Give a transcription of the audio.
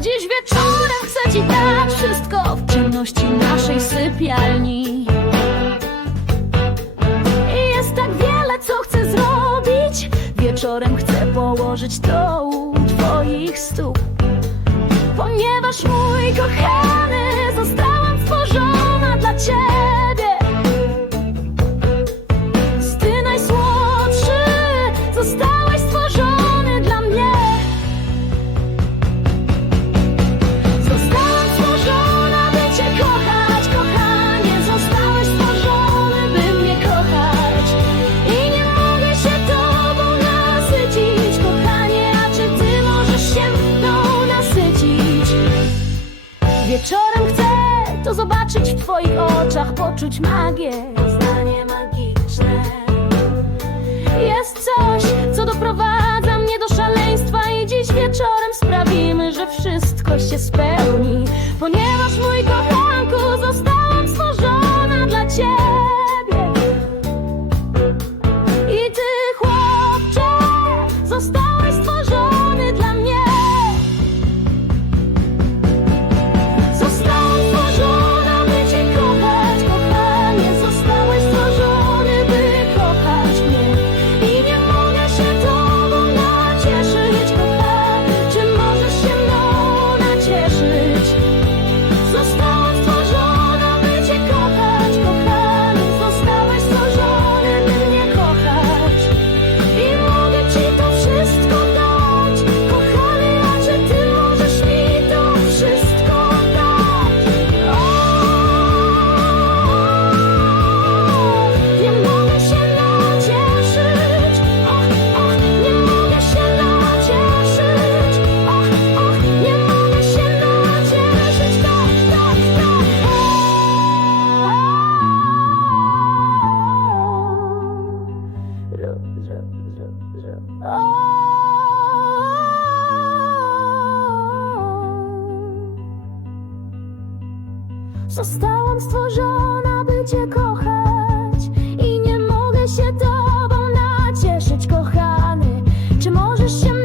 Dziś wieczorem chcę ci dać wszystko w ciemności naszej sypialni. I Jest tak wiele, co chcę zrobić. Wieczorem chcę położyć to u twoich stóp. Ponieważ mój kochany, Wieczorem chcę to zobaczyć w twoich oczach, poczuć magię, zdanie magiczne. Jest coś, co doprowadza mnie do szaleństwa i dziś wieczorem sprawimy, że wszystko się spełni. Ponieważ mój kochanku, zostałam Zostałam stworzona, by Cię kochać. I nie mogę się Tobą nacieszyć, kochany. Czy możesz się